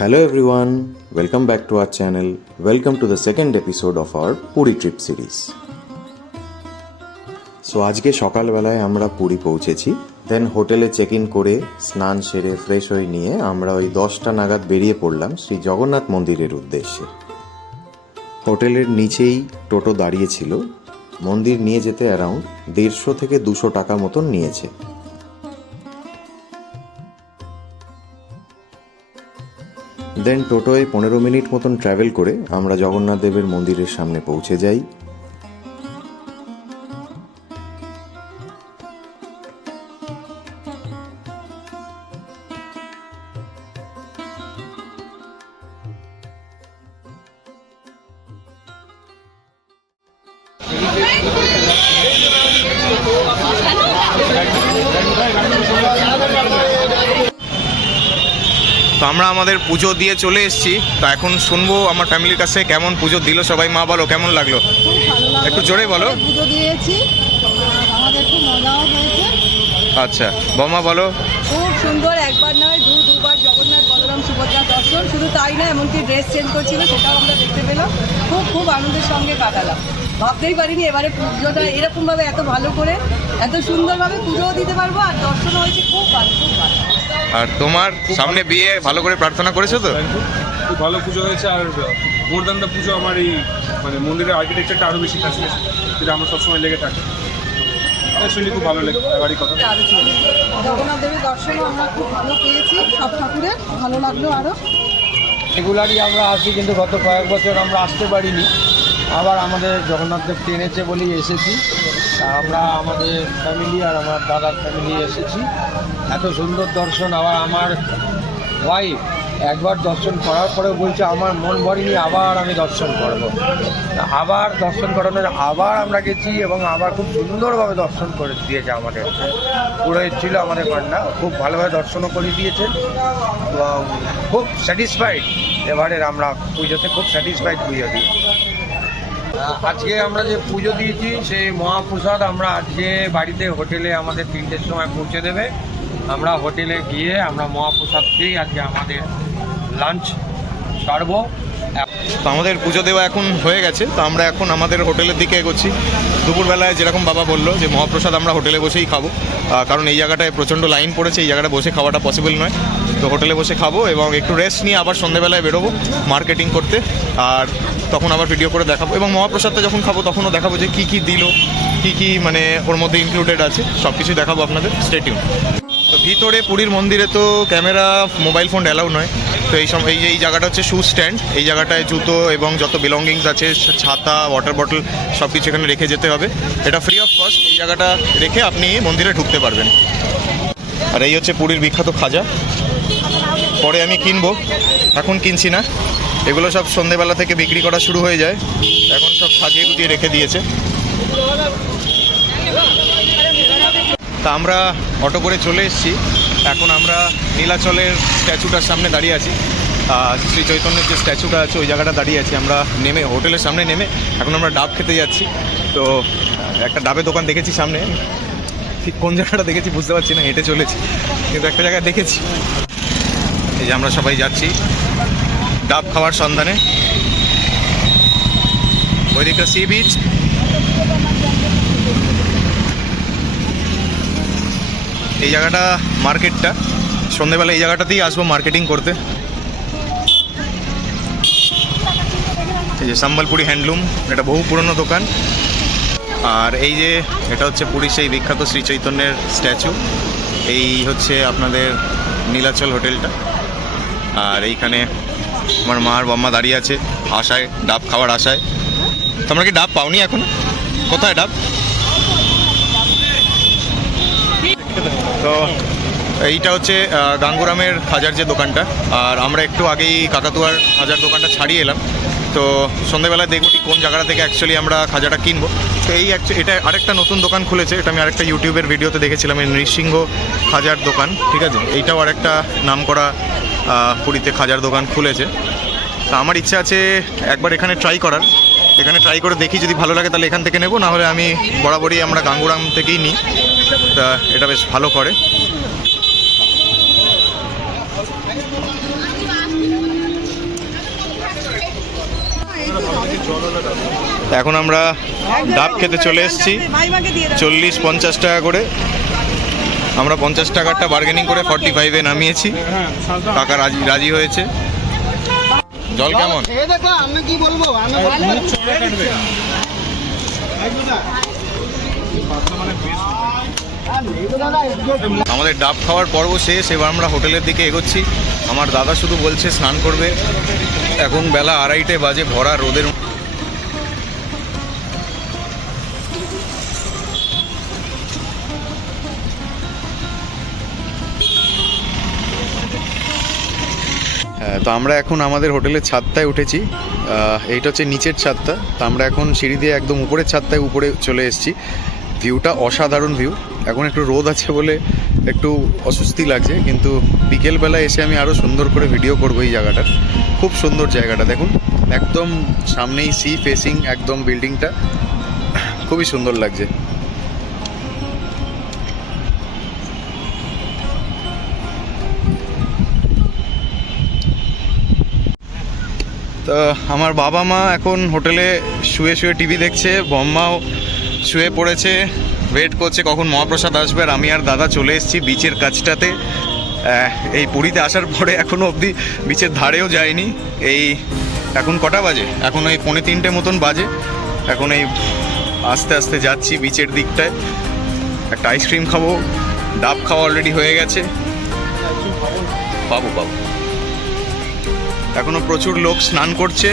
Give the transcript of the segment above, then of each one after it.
Hello everyone, welcome back to our channel. Welcome to the second episode of our Puri trip series. So আজকে সকালবেলায় আমরা পুরী পৌঁছেছি। দেন হোটেলে check in করে স্নান সেরে ফ্রেশ হয়ে নিয়ে আমরা ওই 10টা নাগাদ বেরিয়ে পড়লাম শ্রী জগন্নাথ মন্দিরের উদ্দেশ্যে। হোটেলের নিচেই টোটো দাঁড়িয়েছিল। মন্দির নিয়ে যেতে অ্যারাউন্ড 150 থেকে 200 টাকা মতন নিয়েছে। দেন টোটোয় 15 মিনিট মতন ট্রাভেল করে আমরা জগন্নাথ দেবের মন্দিরের সামনে পৌঁছে যাই। তো আমরা আমাদের পুজো দিয়ে চলে এসেছি। তো এখন শুনবো আমার ফ্যামিলির কাছে কেমন পুজো দিল সবাই। মা বলো কেমন লাগলো, একটু জোরে বলো। পুজো দিয়েছি, আমাদের খুব মজাও হয়েছে। আচ্ছা বৌমা বলো। খুব সুন্দর, একবার নয় দুবার জগন্নাথ বলরাম সুভদ্রা দর্শন। শুধু তাই না, এমনকি ড্রেস চেঞ্জ করছিল সেটাও আমরা দেখতে পেলাম। খুব আনন্দের সঙ্গে কাটালাম। ভাবতেই পারিনি এবারে পুজোটা এরকমভাবে এত ভালো করে এত সুন্দরভাবে পুজোও দিতে পারবো, আর দর্শনও হয়েছে খুব ভালো। আর তোমার সামনে বিয়ে ভালো করে প্রার্থনা করেছো তো? খুব ভালো পুজো হয়েছে। আর মোর দ্যান দ্য পুজো আমার এই মানে মন্দিরের আর্কিটেকচারটা আরও বেশি ফ্যাসিনেশন, যেটা আমার সবসময় লেগে থাকে। শুনলে খুব ভালো লেগে এবারই কথা। জগন্নাথ দেবের দর্শনও আমরা খুব ভালো পেয়েছি, সব ঠাকুরের ভালো লাগলো। আরও রেগুলারই আমরা আসি, কিন্তু গত কয়েক বছর আমরা আসতে পারিনি। আবার আমাদের জগন্নাথ দেব টেনেছে বলেই এসেছি। আমরা আমাদের ফ্যামিলি আর আমার দাদার ফ্যামিলি এসেছি। এত সুন্দর দর্শন। আবার আমার ওয়াইফ একবার দর্শন করার পরে বলছে আমার মন ভরেনি, আবার আমি দর্শন করব। আবার দর্শন করানোর আবার আমরা গেছি এবং আবার খুব সুন্দরভাবে দর্শন করে দিয়েছে আমাদের। পুরোহিত ছিল আমাদের কন্যা, খুব ভালোভাবে দর্শনও করে দিয়েছেন। খুব স্যাটিসফাইড। এবারের আমরা পুজোতে খুব স্যাটিসফাইড পুজো দিই। আজকে আমরা যে পুজো দিয়েছি সেই মহাপ্রসাদ আমরা আজকে বাড়িতে হোটেলে আমাদের 3টের সময় পৌঁছে দেবে। আমরা হোটেলে গিয়ে আমরা মহাপ্রসাদ খেয়ে আজকে আমাদের লাঞ্চ সারবো। তো আমাদের পুজো দেওয়া এখন হয়ে গেছে। তো আমরা এখন আমাদের হোটেলের দিকে এগোচ্ছি। দুপুরবেলায় যেরকম বাবা বললো যে মহাপ্রসাদ আমরা হোটেলে বসেই খাবো, কারণ এই জায়গাটায় প্রচণ্ড লাইন পড়েছে, এই জায়গাটা বসে খাওয়াটা পসিবল নয়। তো হোটেলে বসে খাবো এবং একটু রেস্ট নিয়ে আবার সন্ধ্যেবেলায় বেরোবো মার্কেটিং করতে। আর তখন আবার ভিডিও করে দেখাবো এবং মহাপ্রসাদটা যখন খাবো তখনও দেখাবো যে কী দিল, কী মানে ওর মধ্যে ইনক্লুডেড আছে, সব কিছুই দেখাবো আপনাদের। Stay tune. তো ভিতরে পুরীর মন্দিরে তো ক্যামেরা মোবাইল ফোন অ্যালাউ নয়। তো এই জায়গাটা হচ্ছে শু স্ট্যান্ড। এই জায়গাটায় জুতো এবং যত বিলঙ্গিংস আছে, ছাতা, ওয়াটার বটল, সব কিছু এখানে রেখে যেতে হবে। এটা ফ্রি অফ কস্ট। এই জায়গাটা রেখে আপনি মন্দিরে ঢুকতে পারবেন। আর এই হচ্ছে পুরীর বিখ্যাত খাজা। পরে আমি কিনবো, এখন কিনছি না। এগুলো সব সন্ধেবেলা থেকে বিক্রি করা শুরু হয়ে যায়। এখন সব সাজিয়ে গুজিয়ে রেখে দিয়েছে। তা আমরা অটো করে চলে এসেছি। এখন আমরা নীলাচলের স্ট্যাচুটার সামনে দাঁড়িয়ে আছি। শ্রী চৈতন্যের যে স্ট্যাচুটা আছে ওই জায়গাটা দাঁড়িয়ে আছি। আমরা নেমে হোটেলের সামনে নেমে এখন আমরা ডাব খেতে যাচ্ছি। তো একটা ডাবের দোকান দেখেছি সামনে, ঠিক কোন জায়গাটা দেখেছি বুঝতে পারছি না, হেঁটে চলেছি কিন্তু একটা জায়গায় দেখেছি। এই যে আমরা সবাই যাচ্ছি ডাব খাওয়ার সন্ধানে। ওই দিকটা সি বিচ। এই জায়গাটা মার্কেটটা, সন্ধ্যেবেলা এই জায়গাটাতেই আসবো মার্কেটিং করতে। এই যে সম্বলপুরি হ্যান্ডলুম, এটা বহু পুরনো দোকান। আর এই যে এটা হচ্ছে পুরীর সেই বিখ্যাত শ্রী চৈতন্যের স্ট্যাচু। এই হচ্ছে আপনাদের নীলাচল হোটেলটা। আর এইখানে আমার মা আর বাম্মা দাঁড়িয়ে আছে আশায়, ডাব খাওয়ার আশায়। তোমরা কি ডাব পাওনি এখন? কোথায় ডাব? তো এইটা হচ্ছে গাঙ্গুরামের খাজার যে দোকানটা। আর আমরা একটু আগেই কাকাতুয়ার খাজার দোকানটা ছাড়িয়ে এলাম। তো সন্ধ্যেবেলায় দেখব ঠিক কোন জায়গাটা থেকে অ্যাকচুয়ালি আমরা খাজাটা কিনবো। তো এটা আরেকটা নতুন দোকান খুলেছে। এটা আমি আরেকটা ইউটিউবের ভিডিওতে দেখেছিলাম, এই নৃসিংহ খাজার দোকান, ঠিক আছে। এইটাও আরেকটা নাম করা পুরীতে খাজার দোকান খুলেছে। তা আমার ইচ্ছা আছে একবার এখানে ট্রাই করার। এখানে ট্রাই করে দেখি, যদি ভালো লাগে তাহলে এখান থেকে নেব, না হলে আমি বরাবরই আমরা গাঙ্গুরাম থেকেই নিই। তা এটা বেশ ভালো করে। এখন আমরা ডাব খেতে চলে এসেছি, 40-50 টাকা করে। আমরা 50 টাকারটা বার্গেনিং করে 45-এ নামিয়েছি। কাকা রাজি হয়েছে। জল কেমন? আমাদের ডাব খাওয়ার পর্ব শেষ, এবার আমরা হোটেলের দিকে এগোচ্ছি। আমার দাদা শুধু বলছে স্নান করবে। এখন বেলা 2:30 বাজে, ভরা রোদের। তো আমরা এখন আমাদের হোটেলের ছাদটায় উঠেছি। এইটা হচ্ছে নিচের ছাদটা। তো আমরা এখন সিঁড়ি দিয়ে একদম উপরের ছাদটায় উপরে চলে এসেছি। ভিউটা অসাধারণ ভিউ। এখন একটু রোদ আছে বলে একটু অস্বস্তি লাগছে, কিন্তু বিকেলবেলা এসে আমি আরও সুন্দর করে ভিডিও করবো এই জায়গাটার। খুব সুন্দর জায়গাটা, দেখুন একদম সামনেই সি ফেসিং একদম বিল্ডিংটা, খুবই সুন্দর লাগছে। তো আমার বাবা মা এখন হোটেলে শুয়ে শুয়ে টিভি দেখছে, বম্মাও শুয়ে পড়েছে, ওয়েট করছে কখন মহাপ্রসাদ আসবে। আর আমি আর দাদা চলে এসেছি বিচের কাছটাতে। এই পুরীতে আসার পরে এখনও অবধি বিচের ধারেও যায়নি। এই এখন কটা বাজে? এখন ওই 2:45 মতন বাজে। এখন এই আস্তে আস্তে যাচ্ছি বিচের দিকটায়। একটা আইসক্রিম খাবো, ডাব খাওয়া অলরেডি হয়ে গেছে। পাবো। এখনো প্রচুর লোক স্নান করছে,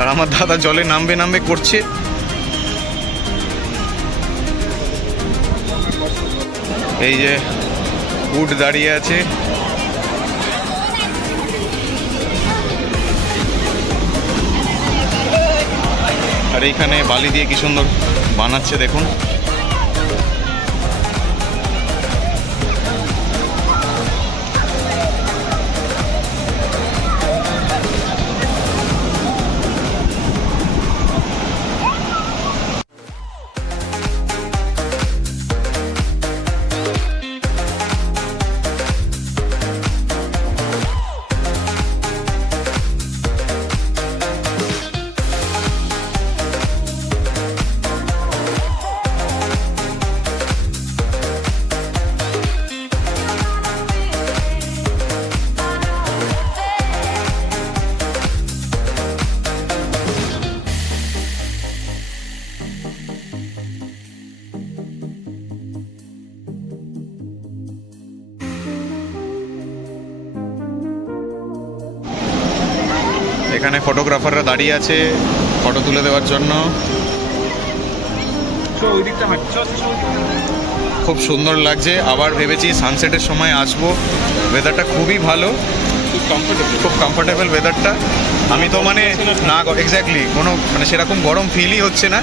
আর আমার দাদা জলে নামবে করছে। এই যে উট দাঁড়িয়ে আছে, আর এইখানে বালি দিয়ে কি সুন্দর বানাচ্ছে দেখুন। এখানে ফটোগ্রাফাররা দাঁড়িয়ে আছে ফটো তুলে দেওয়ার জন্য। খুব সুন্দর লাগছে। আবার ভেবেছি সানসেটের সময় আসবো। ওয়েদারটা খুবই ভালো, খুব কমফোর্টেবল ওয়েদারটা। আমি তো মানে না এক্স্যাক্টলি কোনো মানে সেরকম গরম ফিলই হচ্ছে না।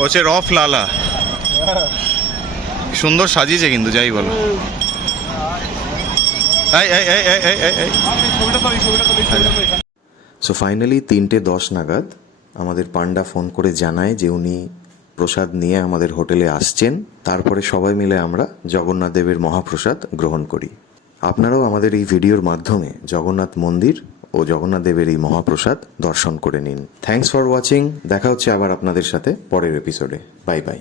হচ্ছে রফ লালা, সুন্দর সাজিয়েছে কিন্তু যাই বলো। সো ফাইনালি 3:10 নাগাদ আমাদের পান্ডা ফোন করে জানায় যে উনি প্রসাদ নিয়ে আমাদের হোটেলে আসছেন, তারপরে সবাই মিলে আমরা জগন্নাথ দেবের মহাপ্রসাদ গ্রহণ করি। আপনারাও আমাদের এই ভিডিওর মাধ্যমে জগন্নাথ মন্দির ও জগন্নাথ দেবের এই মহাপ্রসাদ দর্শন করে নিন। Thanks for watching. দেখা হচ্ছে আবার আপনাদের সাথে পরের এপিসোডে। Bye bye.